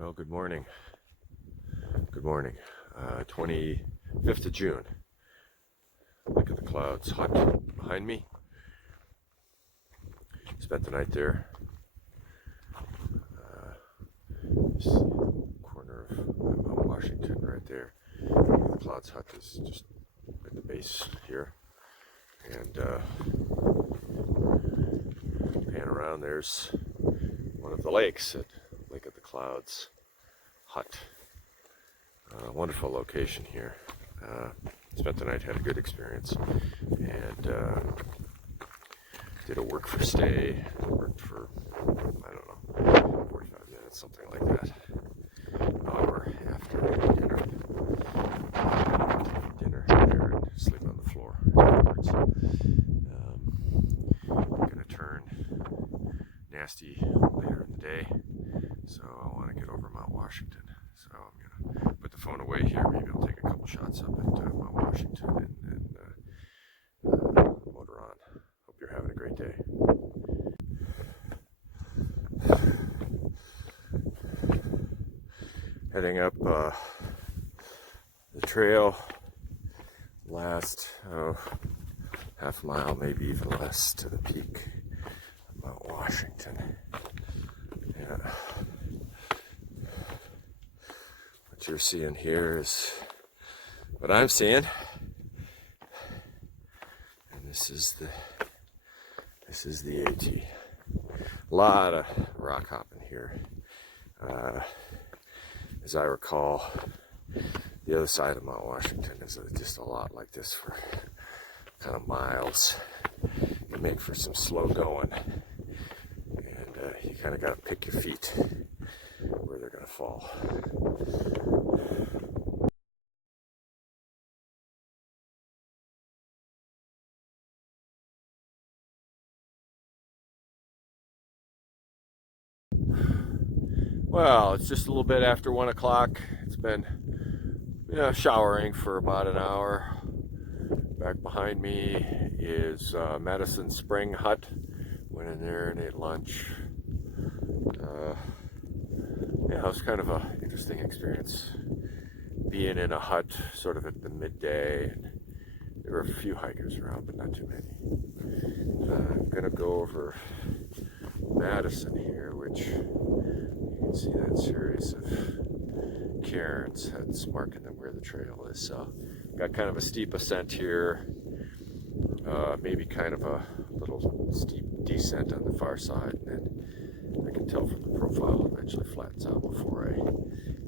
Well, good morning. Good morning. 25th of June. Look at the clouds hot behind me. Spent the night there. You see the corner of Mount Washington right there. The clouds hut is just at the base here. And pan around, there's one of the lakes at Lake of the Clouds hut. Wonderful location here. Spent the night, had a good experience, and did a work for stay. Worked for, I don't know, 45 minutes, something like that. An hour after dinner. Dinner there and sleep on the floor afterwards. Gonna turn nasty later in the day, so I want to get over Mount Washington. So I'm gonna put the phone away here. Maybe I'll take a couple shots up at Mount Washington and motor on. Hope you're having a great day. Heading up the trail, last half mile, maybe even less, to the peak of Mount Washington. Yeah. What you're seeing here is what I'm seeing, and this is the AT. A lot of rock hopping here. As I recall, the other side of Mount Washington is just a lot like this for kind of miles. You make for some slow going, and you kind of got to pick your feet where they're going to fall. Well, it's just a little bit after 1 o'clock. It's been showering for about an hour. Back behind me is Madison Spring Hut. Went in there and ate lunch. It was kind of an interesting experience being in a hut sort of at the midday. There were a few hikers around, but not too many. I'm gonna go over Madison here, which you can see that series of cairns that's marking them where the trail is. So got kind of a steep ascent here, maybe kind of a little steep descent on the far side, and then I can tell from the profile it eventually flattens out before I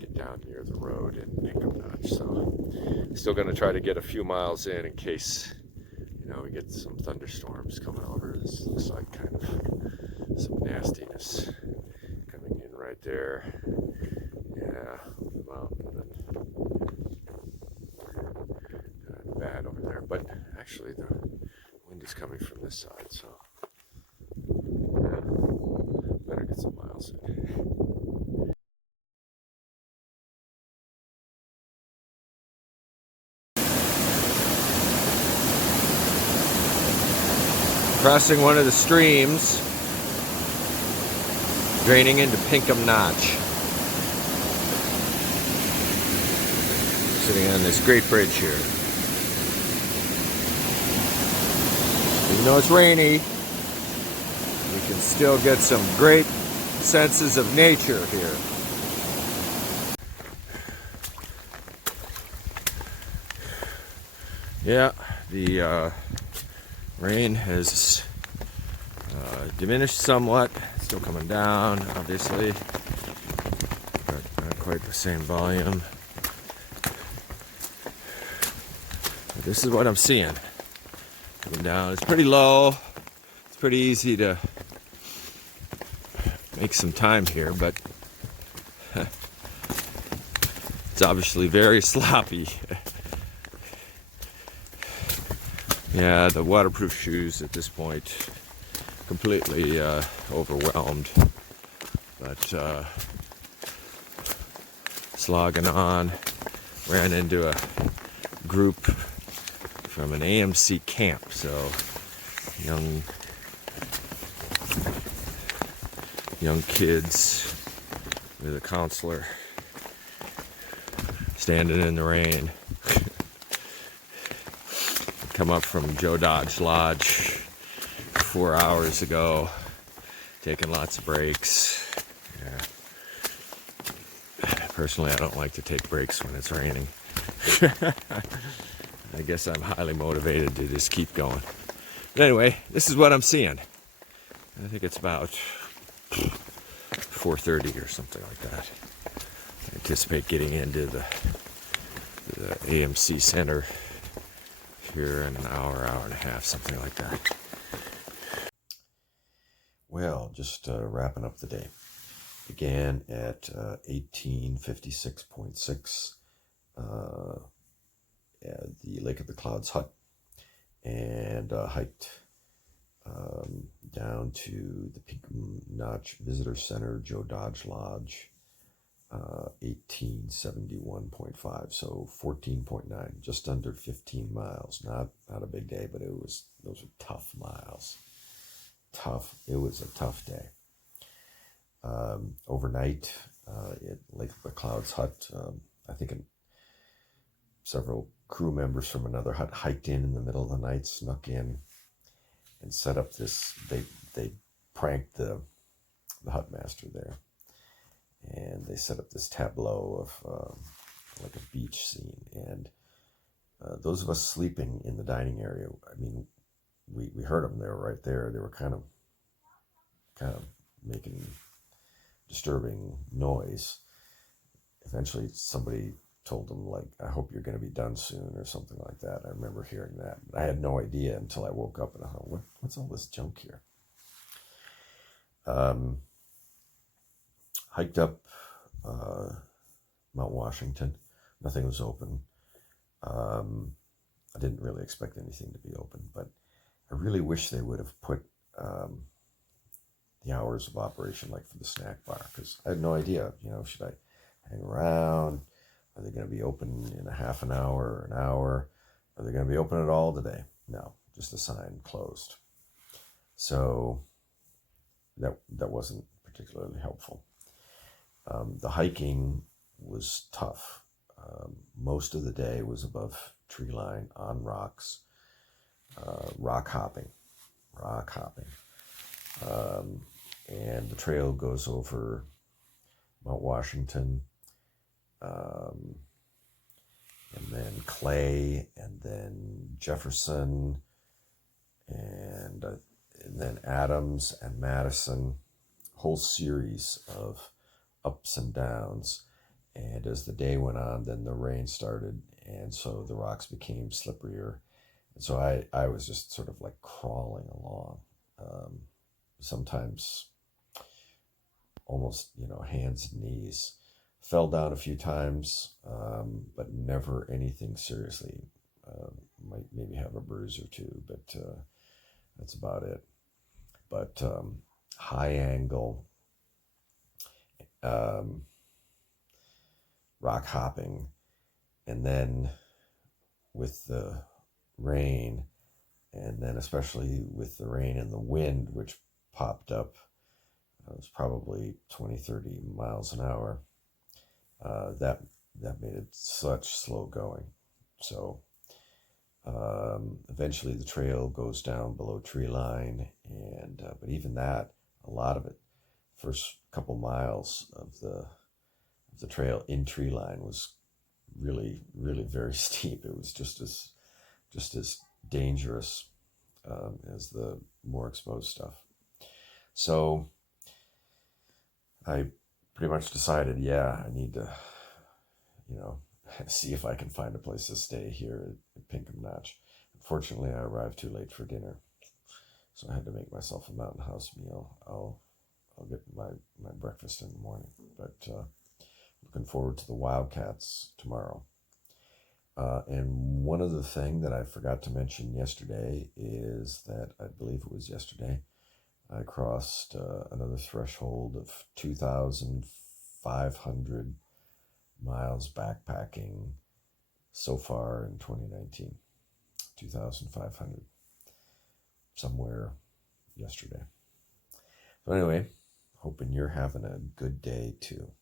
get down near the road in Pinkham. So still going to try to get a few miles in case we get some thunderstorms coming over. This looks like kind of some nastiness coming in right there. Yeah, the mountain, and bad over there, but actually the wind is coming from this side, so yeah, better get some miles in. Crossing one of the streams, draining into Pinkham Notch. Sitting on this great bridge here. Even though it's rainy, we can still get some great senses of nature here. Yeah, the rain has diminished somewhat. Still coming down, obviously, but not quite the same volume. But this is what I'm seeing coming down. It's pretty low. It's pretty easy to make some time here, but it's obviously very sloppy. Yeah, the waterproof shoes at this point completely overwhelmed, but slogging on. Ran into a group from an AMC camp, so young kids with a counselor standing in the rain. Come up from Joe Dodge Lodge 4 hours ago, taking lots of breaks. Yeah. Personally, I don't like to take breaks when it's raining. I guess I'm highly motivated to just keep going. But anyway, this is what I'm seeing. I think it's about 4:30 or something like that. I anticipate getting into the AMC Center here in an hour, hour and a half, something like that. Well, just wrapping up the day. Began at 1856.6, at the Lake of the Clouds hut, and hiked down to the Pinkham Notch Visitor Center, Joe Dodge Lodge, 1871.5, so 14.9, just under 15 miles. Not a big day, but those were tough miles. It was a tough day. Overnight at Lake of the Clouds hut, I think several crew members from another hut hiked in the middle of the night, snuck in, and set up this. They pranked the hut master there, and they set up this tableau of like a beach scene. And those of us sleeping in the dining area, I mean, we heard them. They were right there. They were kind of making disturbing noise. Eventually, somebody told them, like, I hope you're going to be done soon, or something like that. I remember hearing that. I had no idea until I woke up and I thought, what's all this junk here? Hiked up Mount Washington. Nothing was open. I didn't really expect anything to be open, but I really wish they would have put the hours of operation, like for the snack bar, because I had no idea, should I hang around? Are they going to be open in a half an hour or an hour? Are they going to be open at all today? No, just a sign, closed. So that wasn't particularly helpful. The hiking was tough. Most of the day was above tree line on rocks, rock hopping. And the trail goes over Mount Washington, and then Clay, and then Jefferson, and then Adams and Madison. Whole series of ups and downs. And as the day went on, then the rain started, and so the rocks became slipperier. And so I was just sort of like crawling along, sometimes almost, hands and knees. Fell down a few times, but never anything seriously. Might maybe have a bruise or two, but that's about it. But high angle, rock hopping, and then with the rain, and then especially with the rain and the wind, which popped up, it was probably 20, 30 miles an hour. That made it such slow going. So eventually the trail goes down below tree line, and but even that, a lot of it, first couple miles of the trail in tree line was really, really very steep. It was just as dangerous as the more exposed stuff. So I pretty much decided, I need to, see if I can find a place to stay here at Pinkham Notch. Unfortunately, I arrived too late for dinner, so I had to make myself a mountain house meal. I'll get my breakfast in the morning, but looking forward to the Wildcats tomorrow. And one other thing that I forgot to mention yesterday is that I believe it was yesterday, I crossed another threshold of 2,500 miles backpacking so far in 2019. 2,500 somewhere yesterday. So anyway, hoping you're having a good day too.